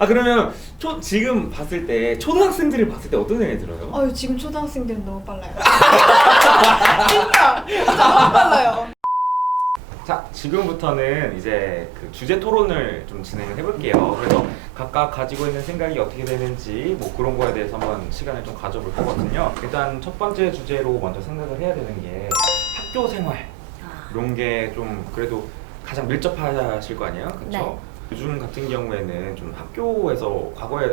아 그러면 지금 봤을 때 초등학생들을 봤을 때 어떤 생각이 들어요? 지금 초등학생들은 너무 빨라요. 진짜 너무 빨라요. 자, 지금부터는 이제 그 주제 토론을 좀 진행을 해볼게요. 그래서 각각 가지고 있는 생각이 어떻게 되는지 뭐 그런 거에 대해서 한번 시간을 좀 가져볼 거거든요. 일단 첫 번째 주제로 먼저 생각을 해야 되는 게 학교 생활. 이런 게 좀 그래도 가장 밀접하실 거 아니에요? 그렇죠? 네. 요즘 같은 경우에는 좀 학교에서 과거에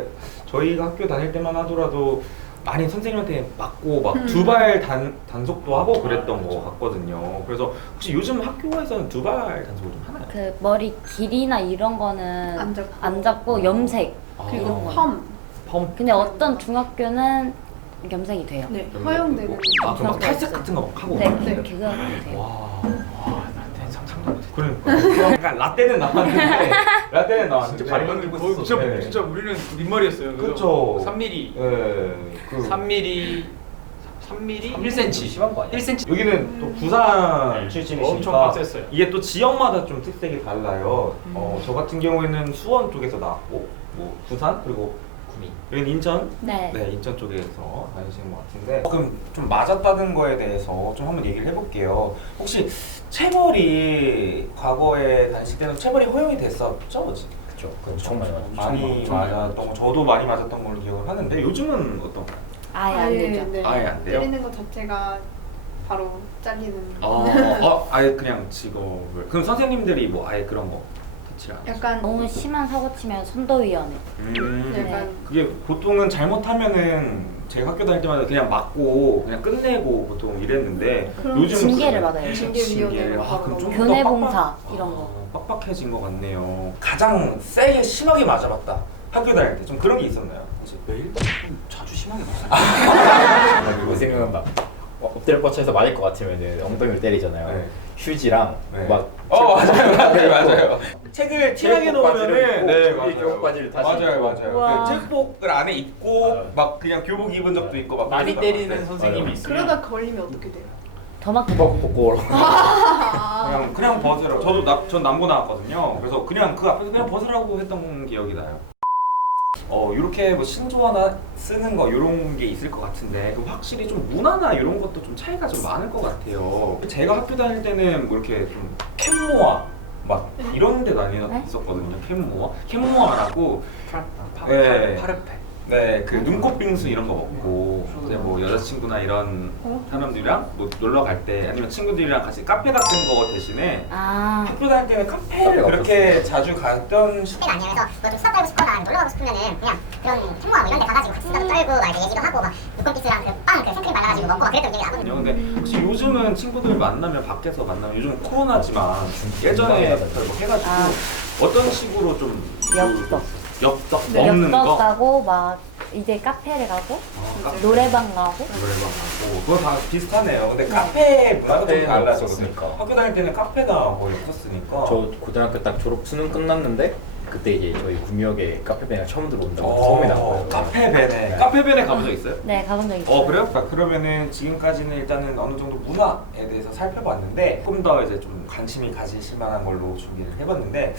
저희가 학교 다닐 때만 하더라도 많이 선생님한테 맞고 막 두발 단속도 하고 그랬던 거 같거든요. 그래서 혹시 요즘 학교에서는 두발 단속을 좀 하나요? 그 머리 길이나 이런 거는 안 잡고. 염색 그리고 이런 거. 펌. 펌? 근데 어떤 중학교는 염색이 돼요. 네, 허용되는. 아, 그럼 막 탈색 같은 거 막 하고 네, 막 그렇게 돼요. 와, 나한테 상상도 못해. 그러니까 약간 라떼는 나왔는데 라떼는 나왔는데 진짜 발만 들고 있었어. 진짜 네. 진짜 우리는 민머리였어요. 그쵸. 3mm. 네, 그 3mm. 3mm? 1cm. 심한 거 아니야? 1cm. 여기는 또 부산 출신이시니까 엄청 빡셌어요. 이게 또 지역마다 좀 특색이 달라요. 저 같은 경우에는 수원 쪽에서 나왔고 뭐 부산 그리고 구미. 여기는 인천. 네. 네, 인천 쪽에서 다니시는 것 같은데 그럼 좀 맞았다는 거에 대해서 좀 한번 얘기를 해볼게요. 혹시 체벌이 과거에 다니실 때는 체벌이 허용이 됐었죠? 그쵸. 엄청 많이 많이 맞았던 거 저도 많이 맞았던 걸로 기억을 하는데 요즘은 어떤가요? 아예 안 되죠. 네. 아예 안 돼요? 때리는 것 자체가 바로 잘리는. 아예 그냥 직업을 그럼 선생님들이 뭐 아예 그런 거 터치를 안 하세요? 약간 너무 심한 사고 치면 선도위원회. 약간 그게 보통은 잘못하면은 제가 학교 다닐 때마다 그냥 맞고 그냥 끝내고 보통 이랬는데 그럼 요즘은 징계를 그래요. 받아요. 징계위원회로 바로 그럼 좀더 교내 봉사 이런 거. 빡빡해진 것 같네요. 가장 세게 심하게 맞아봤다. 학교 다닐 때 좀 그런 게 있었나요? 혹시? 매일 자주 심하게 맞아요. 선생님은 막 엎드려 뻗쳐서 맞을 것 같으면 엉덩이를 때리잖아요. 네. 휴지랑 네. 막 맞아요. 책을 티하게 체육복 바지를 놓으면은 입고 네 위에 교복 바지를 다시 맞아요 입고. 맞아요. 우와. 그 책복을 안에 입고 아. 막 그냥 교복 입은 적도 있고 막 많이 그러다가. 때리는 네. 선생님이 맞아요. 있으면 그러다 걸리면 어떻게 돼요? 더 막 벗고 오라고. 그냥 벗으라고. 저도 전 남고 나왔거든요. 그래서 그냥 그 앞에서 그냥 벗으라고 했던 기억이 나요. 이렇게 뭐 신조 하나 쓰는 거 이런 게 있을 것 같은데 그럼 확실히 좀 문화나 이런 것도 좀 차이가 좀 많을 것 같아요. 제가 학교 다닐 때는 뭐 이렇게 좀 캔모아 막 이런 데 다녔었거든요. 캔모아라고 네. 파르페. 네, 그 눈꽃 빙수 이런 거 먹고 이제 뭐 여자친구나 이런 사람들이랑 뭐 놀러 갈 때 아니면 친구들이랑 같이 카페 같은 거 대신에 학교 다닐 때는 카페를 그렇게 자주 갔던 시대가 아니라 그래서 뭐 좀 수다 떨고 싶거나 놀러 가고 싶으면은 그냥 그런 캠모아 뭐 이런 데 가가지고 같이 수다 떨고 막 이제 얘기도 하고 막 눈꽃빛이랑 그 생크림 발라가지고 먹고 막 그랬던 기억이 나거든요. 근데 혹시 요즘은 친구들 만나면 밖에서 만나면 요즘 코로나지만 예전에 뭐 해가지고 어떤 식으로 좀 엽떡 먹는 거? 엽떡 가고 막 이제 카페를 가고 카페. 노래방 가고 노래방 가고 그거 다 비슷하네요. 근데 카페 문화가 좀 카페는 달라서 없었으니까. 학교 다닐 때는 카페가 거의 없었으니까 저 고등학교 딱 졸업 수능 끝났는데 그때 이제 저희 구미역에 카페베가 처음 들어온다고 소문이 난 거예요. 카페벤에 가본 적 있어요? 네 가본 적 있어요. 그래요? 그러면은 지금까지는 일단은 어느 정도 문화에 대해서 살펴봤는데 조금 더 이제 좀 관심이 가지실 만한 걸로 준비를 해봤는데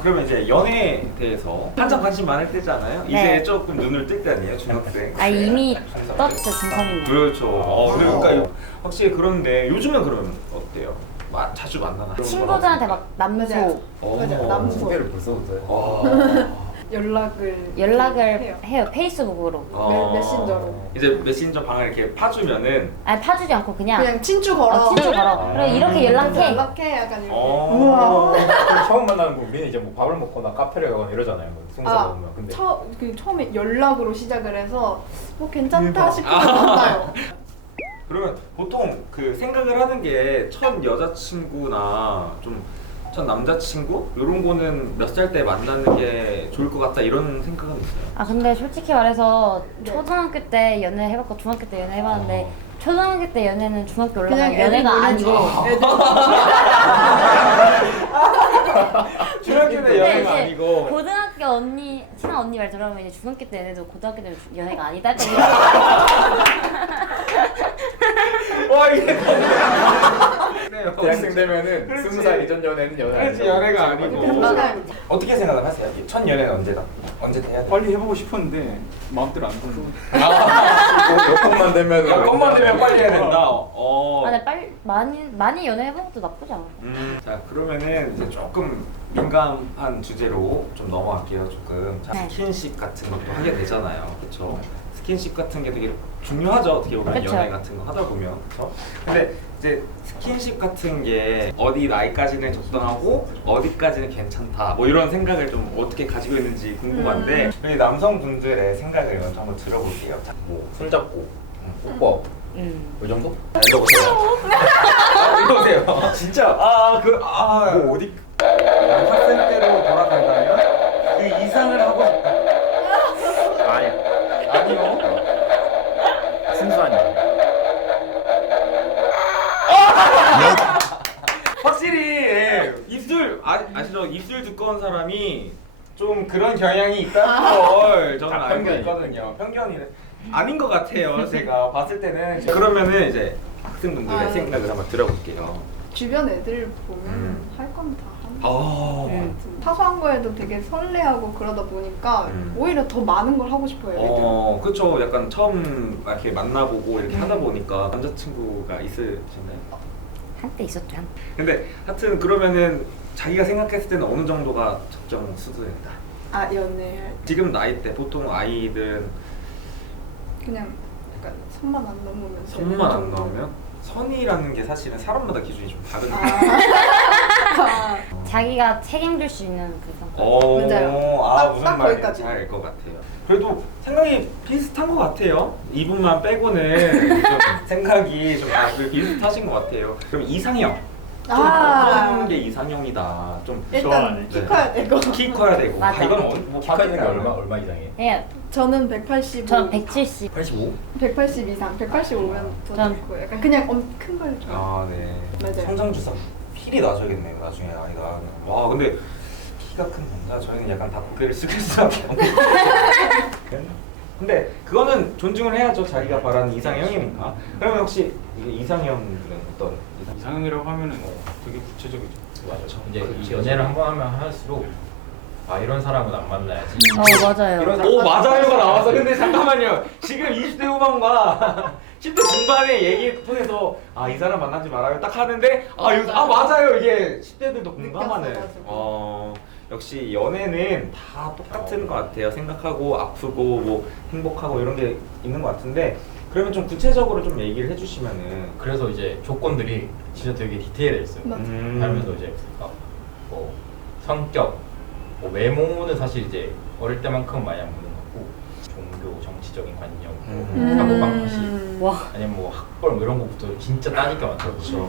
그러면 이제 연애에 대해서 한창 관심 많을 때잖아요. 네. 이제 조금 눈을 뜰 때 아니에요, 중학생? 이미 중삼. 떴죠 중삼이면. 그렇죠. 그러니까 혹시 그런데 요즘은 그러면 어때요? 자주 만나나? 친구들한테 막 남소 맞아요. 남소. 소개를 벌써부터요. 연락을 해요 페이스북으로. 메신저로. 이제 메신저 방을 이렇게 파주면은 아니 파주지 않고 그냥 친추 걸어. 친추 걸어. 그래 이렇게 연락해. 약간 이렇게. 처음 만나는 거 우리는 이제 뭐 밥을 먹거나 카페를 가거나 이러잖아요. 뭐 승사 먹으면. 근데 처음에 연락으로 시작을 해서 뭐 괜찮다 싶으면 만나요. 그러면 보통 그 생각을 하는 게 첫 여자친구나 좀 첫 남자친구 이런 거는 몇 살 때 만나는 게 좋을 것 같다 이런 생각은 있어요. 근데 솔직히 말해서 네. 초등학교 때 연애 해봤고 중학교 때 연애 해봤는데 초등학교 때 연애는 중학교 그냥 올라가면 연애가 아니고 중학교 때 근데 연애가 이제 아니고 고등학교 언니 친한 언니 말 들어보면 이제 중학교 때 연애도 고등학교 때 연애가 아니다 했던 와 이게 대학생 되면은 그렇지. 20살 이전 연애는 연애 그렇지 아니죠. 연애가 아니고 맞아요. 어떻게 생각을 하세요? 첫 연애는 언제다? 언제 돼야 돼? 빨리 해보고 싶었는데 마음대로 안 되는. 여건만 되면 여건만 되면 빨리 해야 된다. 아, 근데 빨리 많이 연애해보는 것도 나쁘지 않아. 자 그러면은 이제 조금 민감한 주제로 좀 넘어갈게요. 조금 자, 네. 스킨십 같은 것도 하게 되잖아요. 그렇죠? 스킨십 같은 게 되게 중요하죠. 어떻게 보면 그쵸. 연애 같은 거 하다 보면 그렇죠? 근데 이제 스킨십 같은 게 어디 나이까지는 적당하고 어디까지는 괜찮다 뭐 이런 생각을 좀 어떻게 가지고 있는지 궁금한데 우리 남성분들의 생각을 먼저 한번 들어볼게요. 자, 뭐 손잡고 뽀뽀 이 정도? 읽어보세요. 읽어보세요. 진짜 뭐 어디 학생 때로 돌아간다면 그 이상을 하고 싶다. 아니요. 순수한 연. 확실히 입술 아시죠? 입술 두꺼운 사람이 좀 그런 경향이 있다는 걸 저는 알고 편견이에요. 있거든요. 편견이래. 아닌 것 같아요. 제가 봤을 때는. 그러면은 이제 학생분들의 생각을 한번 들어볼게요. 주변 애들 보면 음. 할 건 다 하는 것 아, 같은. 사소한 거에도 되게 설레하고 그러다 보니까 음. 오히려 더 많은 걸 하고 싶어요. 애들은. 그쵸. 약간 처음 이렇게 만나보고 이렇게 하다 보니까 남자친구가 있으신가요? 한때 있었죠. 한때. 근데 하여튼 그러면은 자기가 생각했을 때는 어느 정도가 적정 수준이다. 아 연애할 지금 나이 때 보통 아이들은 그냥 약간 선만 안 넘으면 선만 안 나오면 선이라는 게 사실은 사람마다 기준이 좀 다른데. 아. 자기가 책임질 수 있는 그 성격. 맞아요. 무슨 딱 말인지 거기까지. 잘 알 것 같아요. 그래도 생각이 비슷한 것 같아요. 이분만 빼고는 좀 생각이 좀 다들 비슷하신 것 같아요. 그럼 이상형. 좀 어떤 게 이상형이다. 좀 일단 키 네. 커야 되고. 키 커야 되고. 맞아. 이건 뭐 키 커지는 게 파악이 얼마 이상이에요? 예, 저는 185. 전 170. 85? 180 이상. 185면 더 전- 좋고 약간 그냥 큰 걸 좋아. 아 네. 맞아요. 성장 주사 필히 나셔야겠네요. 나중에 아이가. 와 근데 키가 큰 남자 저희는 약간 다 고개를 숙일 수밖에 없는. 근데 그거는 존중을 해야죠. 자기가 바라는 이상형이니까. 그러면 혹시 이게 이상형은 어떤 이상? 이상형이라고 하면은 되게 구체적이죠. 맞아. 이제 연애를 한 번 하면 할수록 이런 사람은 안 만나야지. 맞아요. 오 맞아요가 나왔어. 근데 잠깐만요. 지금 20대 후반과 10대 중반의 얘기 통해서 이 사람 만나지 말아요 딱 하는데 맞아요 이게 10대들도 공감하는. 느꼈어가지고. 역시 연애는 다 똑같은 것 같아요. 생각하고 아프고 뭐 행복하고 이런 게 있는 것 같은데 그러면 좀 구체적으로 좀 얘기를 해주시면은. 그래서 이제 조건들이 진짜 되게 디테일해 있어요. 맞아. 하면서 이제 뭐 성격, 뭐 외모는 사실 이제 어릴 때만큼 많이 안 보는 것 같고 종교, 정치적인 관념, 사고 방식, 와. 아니면 뭐 학벌 뭐 이런 거부터 진짜 따질 게 많더라고요. 그렇죠.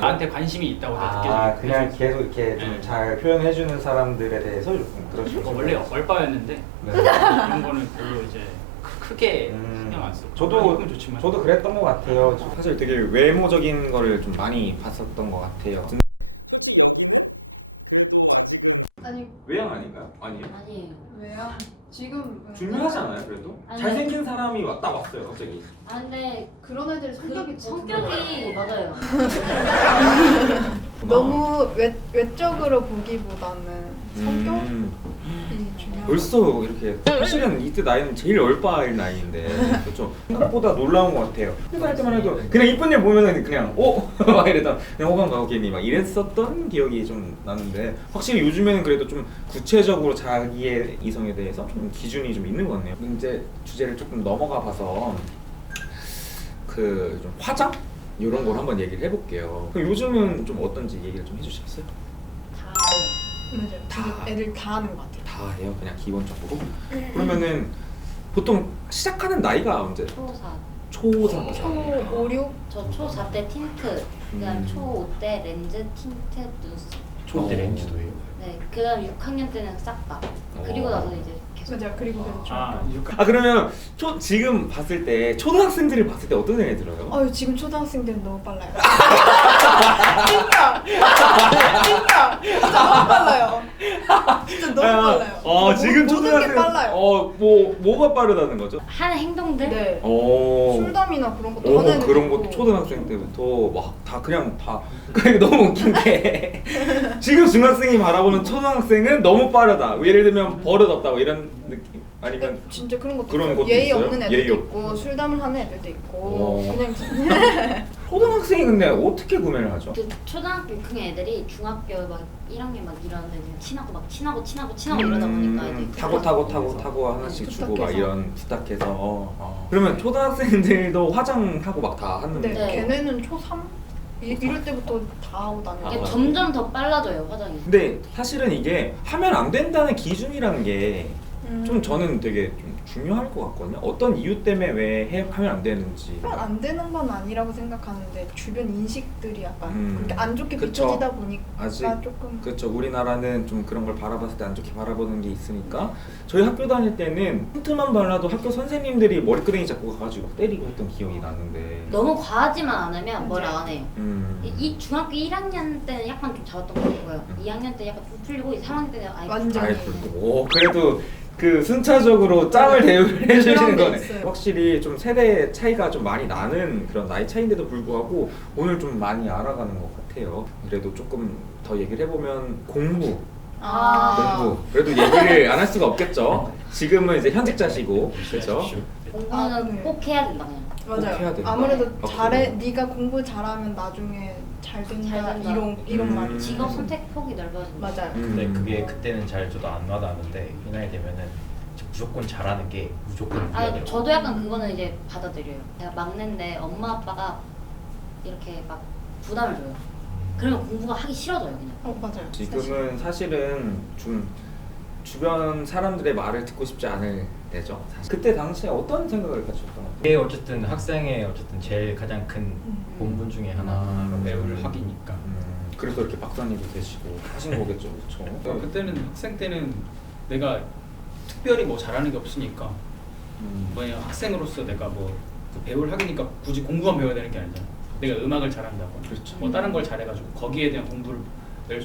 나한테 관심이 있다고 다 느껴지고. 그냥 계속 이렇게 좀 네. 잘 표현해주는 사람들에 대해서 좀 그러시죠. 원래 얼빠였는데 네. 이런 거는 별로 이제 크게 신경 안 쓰고. 저도 이건 좋지만. 저도 그랬던 것 같아요. 사실 되게 외모적인 거를 좀 많이 봤었던 것 같아요. 아니 외양 아닌가요? 아니에요? 아니에요. 왜요? 지금 중요하지 않아요? 그래도 아니, 잘생긴 사람이 딱 왔어요 갑자기. 아 근데 그런 애들 성격이 그 성격이 맞아요. 너무 외적으로 보기보다는 성격이 중요한. 벌써 이렇게 사실은 이때 나이는 제일 얼빠일 나이인데 그렇죠. 생각보다 놀라운 것 같아요. 할 때만 해도 그냥 이쁜 애 보면은 그냥 막 이러다 그냥 호감 가고 괜히 막 이랬었던 기억이 좀 나는데 확실히 요즘에는 그래도 좀 구체적으로 자기의 이성에 대해서 좀 기준이 좀 있는 것 같네요. 이제 주제를 조금 넘어가 봐서 그 좀 화장 이런 걸 한번 얘기를 해볼게요. 그럼 요즘은 좀 어떤지 얘기를 좀 해주시겠어요? 맞아요. 지금 애들 다 하는 것 같아요. 다 해요 그냥 기본적으로. 그러면은 보통 시작하는 나이가 언제? 초4. 초 5, 6? 저 초4 때 틴트, 그다음 초5 때 렌즈, 틴트, 눈썹. 초때 렌즈도 해요. 네, 그다음 6학년 때는 싹 다. 그리고 나서 이제 계속. 맞아요. 그리고 계속 중학교. 그러면 지금 봤을 때 초등학생들을 봤을 때 어떤 애들 들어요? 지금 초등학생들은 너무 빨라요. 진짜 너무 빨라요. 진짜 너무 빨라요. 지금 모든 초등학생 게 빨라요. 뭐가 빠르다는 거죠? 하는 행동들? 네. 오. 술담이나 그런 것도 하는 그런 애도 것도 있고. 초등학생 때부터 막 다 그냥 다 그게 너무 웃긴 게 지금 중학생이 바라보는 초등학생은 너무 빠르다. 예를 들면 버릇 없다고 이런 느낌? 아니면 진짜 그런 것도 그런 있어요. 것도 예의 있어요? 없는 애들도 예의 있고 술담을 하는 애들도 있고 어. 그냥 초등학생이 근데 어떻게 구매를 하죠? 그 초등학교 6학년 애들이 중학교 막 1학년 막 이러는데 그냥 친하고 이러다 보니까 애들이 타고 하나씩 주고 막 부탁해서. 이런 부탁해서 그러면 초등학생들도 화장하고 막 다 하는 근데 네. 걔네는 초3? 이럴 때부터 다 하고 다녀요. 이게 점점 더 빨라져요 화장이. 근데 사실은 이게 하면 안 된다는 기준이라는 게 좀 저는 되게 좀 중요할 것 같거든요. 어떤 이유 때문에 왜 하면 안 되는지. 하면 안 되는 건 아니라고 생각하는데 주변 인식들이 약간 그렇게 안 좋게 그쵸. 비춰지다 보니까 아직 조금 그렇죠. 우리나라는 좀 그런 걸 바라봤을 때 안 좋게 바라보는 게 있으니까 저희 학교 다닐 때는 틴트만 발라도 학교 선생님들이 머리끄댕이 잡고 가가지고 때리고 했던 기억이 나는데 너무 과하지만 않으면 뭘 안 해요. 이 중학교 1학년 때는 약간 좀 잡았던 것 같고요. 2학년 때 약간 좀 풀리고 3학년 때는 아예 완전. 아이 오 그래도 그 순차적으로 짬을 대우를 해주시는 그런 게 거네. 있어요. 확실히 좀 세대 차이가 좀 많이 나는 그런 나이 차이인데도 불구하고 오늘 좀 많이 알아가는 것 같아요. 그래도 조금 더 얘기를 해보면 공부. 그래도 얘기를 안 할 수가 없겠죠. 지금은 이제 현직자시고 그렇죠. 공부는 네. 꼭 해야 된다 그냥. 맞아요. 해야 된다. 아무래도 그래요? 네가 공부 잘하면 나중에 잘 된다, 잘 된다. 이런 말이 직업 선택 폭이 넓어진다. 맞아요. 근데 그게 그때는 잘 저도 안 와닿았는데 이 나이 되면은 무조건 잘하는 게 무조건 아 유리하더라고요. 저도 약간 그거는 이제 받아들여요. 제가 막내인데 엄마 아빠가 이렇게 막 부담을 줘요. 그러면 공부가 하기 싫어져요 그냥. 맞아요. 지금은 사실은 좀 주변 사람들의 말을 듣고 싶지 않을 때죠. 사실. 그때 당시에 어떤 생각을 가지셨던 것 같아요? 이게 어쨌든 학생의 어쨌든 제일 가장 큰 본분 중에 하나가 배울 학이니까. 그래서 이렇게 박사님도 되시고 하신 거겠죠, 그렇죠? 그때는 학생 때는 내가 특별히 뭐 잘하는 게 없으니까 뭐냐 학생으로서 내가 뭐그 배울 학이니까 굳이 공부만 배워야 되는 게 아니잖아. 내가 음악을 잘한다거나 그렇죠. 뭐 다른 걸 잘해가지고 거기에 대한 공부를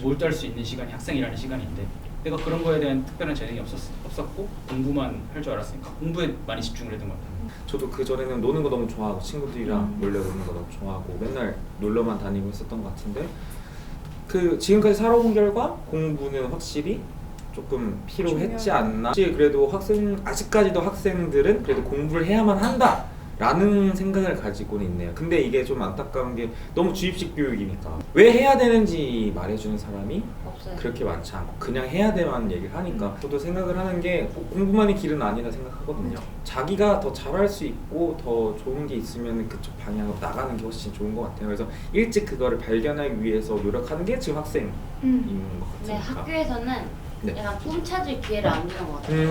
몰두할 수 있는 시간이 학생이라는 시간인데 내가 그런 거에 대한 특별한 재능이 없었고 공부만 할 줄 알았으니까 공부에 많이 집중을 했던 것 같아요. 저도 그 전에는 노는 거 너무 좋아하고 친구들이랑 몰래 노는 거 너무 좋아하고 맨날 놀러만 다니고 했었던 것 같은데 그 지금까지 살아온 결과 공부는 확실히 조금 필요했지 않나. 사실 그래도 아직까지도 학생들은 그래도 공부를 해야만 한다 라는 생각을 가지고는 있네요. 근데 이게 좀 안타까운 게 너무 주입식 교육이니까 왜 해야 되는지 말해주는 사람이 없어요. 그렇게 많지 않고 그냥 해야 돼만 얘기를 하니까 저도 생각을 하는 게 공부만의 길은 아니라 생각하거든요. 자기가 더 잘할 수 있고 더 좋은 게 있으면 그쪽 방향으로 나가는 게 훨씬 좋은 것 같아요. 그래서 일찍 그거를 발견하기 위해서 노력하는 게 지금 학생인 것 근데 같으니까. 학교에서는 네. 약간 꿈찾을 기회를 안 주는 것 같아요.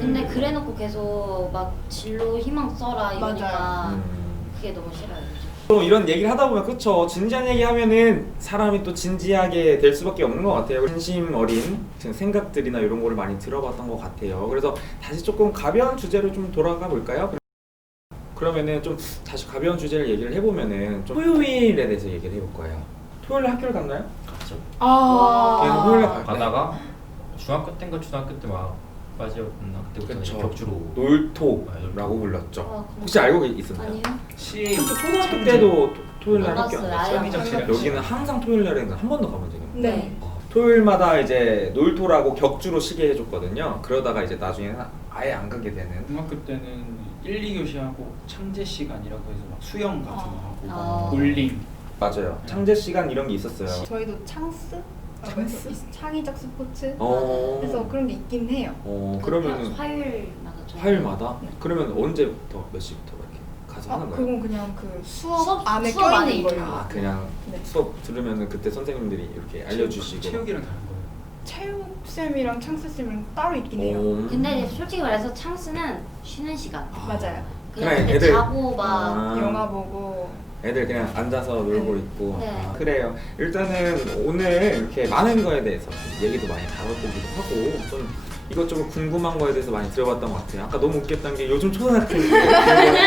근데 그래놓고 계속 막 진로 희망 써라 이러니까 맞아요. 그게 너무 싫어요. 또 이런 얘기를 하다 보면 그쵸, 진지한 얘기 하면은 사람이 또 진지하게 될 수밖에 없는 것 같아요. 진심 어린 생각들이나 이런 거를 많이 들어봤던 것 같아요. 그래서 다시 조금 가벼운 주제로 좀 돌아가 볼까요? 그러면은 좀 다시 가벼운 주제를 얘기를 해보면은 좀 토요일에 대해서 얘기를 해볼 거예요. 토요일에 학교를 갔나요? 갔죠. 걔는 토요일에 갈 가다가 중학교 때인가 초등학교 때 막 빠지였나 그때부터 그쵸. 격주로 놀토라고 불렀죠. 그럼- 혹시 알고 있었나요? 아니요. 초등학교 때도 토요일 날 학교 안 몰랐어요. 갔어요? 아예 창의적 여기는 항상 토요일 날에 한 번도 가본 적이 없어요. 네. 토요일마다 이제 놀토라고 격주로 쉬게 해줬거든요. 그러다가 이제 나중에는 아예 안 가게 되는. 중학교 때는 1, 2교시하고 창제 시간이라고 해서 막 수영 같은 거 하고 아. 볼링 맞아요. 창제 시간 이런 게 있었어요. 저희도 창스? 창의적 스포츠? 그래서 그런 게 있긴 해요. 그러면은 화요일마다 화요일마다? 네. 그러면 언제부터 몇 시부터 이렇게 가서 하는 거예요? 그건 그냥 그 수업 수업 안에 수업 안에 껴있는 거예요. 아 그냥 네. 수업 들으면은 그때 선생님들이 이렇게 알려주시고. 체육이랑 다른 거예요. 체육쌤이랑 창스쌤이랑 따로 있긴 해요. 근데 이제 솔직히 말해서 창스는 쉬는 시간. 맞아요. 그냥 그냥 그때 애들- 자고 막 아. 영화 보고 애들 그냥 앉아서 놀고 있고. 네. 아, 그래요. 일단은 오늘 이렇게 많은 거에 대해서 얘기도 많이 다뤄보기도 하고 좀 이것저것 궁금한 거에 대해서 많이 들어봤던 것 같아요. 아까 너무 웃겼던 게 요즘 초등학생들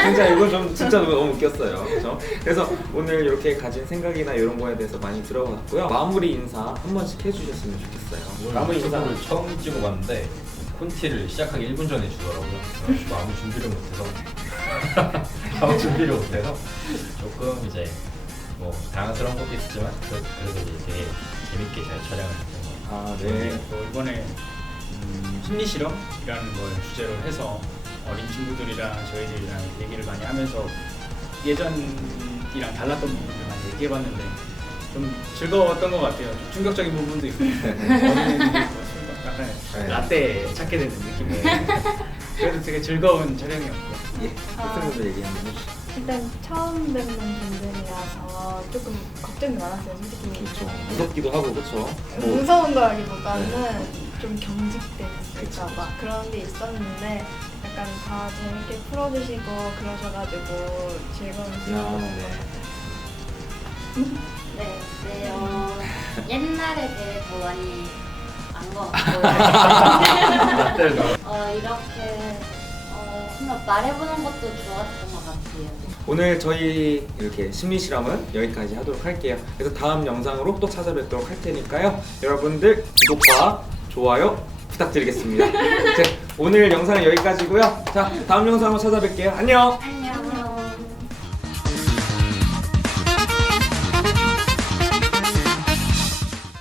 진짜 이건 좀 진짜 너무 웃겼어요. 그렇죠? 그래서 오늘 이렇게 가진 생각이나 이런 거에 대해서 많이 들어봤고요. 마무리 인사 한 번씩 해주셨으면 좋겠어요. 마무리 인사. 유튜브를 처음 찍어봤는데 콘티를 시작하기 1분 전에 주더라고요. 그래서 아무 준비를 못해서 조금 이제 뭐 당황스러운 것도 있었지만 그래도 이제 되게 재밌게 잘 촬영을 했던 것 같아요. 아 네. 또 이번에 심리 실험이라는 걸 주제로 해서 어린 친구들이랑 저희들이랑 얘기를 많이 하면서 예전이랑 달랐던 부분들 많이 얘기해봤는데 좀 즐거웠던 것 같아요. 좀 충격적인 부분도 있고 어린애들이 약간 라떼 찾게 되는 느낌이 그래도 되게 즐거운 촬영이었고. 예, 팬분들 얘기 한번 해주시죠. 일단 처음 뵙는 분들이라서 조금 걱정이 많았어요, 솔직히. 그렇죠. 무섭기도 하고 그렇죠. 무서운 거라기보다는 좀 경직될까봐 그런 게 있었는데 약간 다 재밌게 풀어주시고 그러셔가지고 즐거운 시간이었던 것 같아요. 옛날에 비해 더 많이 안 것 같고 이렇게 한번 말해보는 것도 좋았던 것 같아요. 오늘 저희 이렇게 심리 실험은 여기까지 하도록 할게요. 그래서 다음 영상으로 또 찾아뵙도록 할 테니까요. 여러분들 구독과 좋아요 부탁드리겠습니다. 오늘 영상은 여기까지고요. 자, 다음 영상으로 찾아뵐게요. 안녕.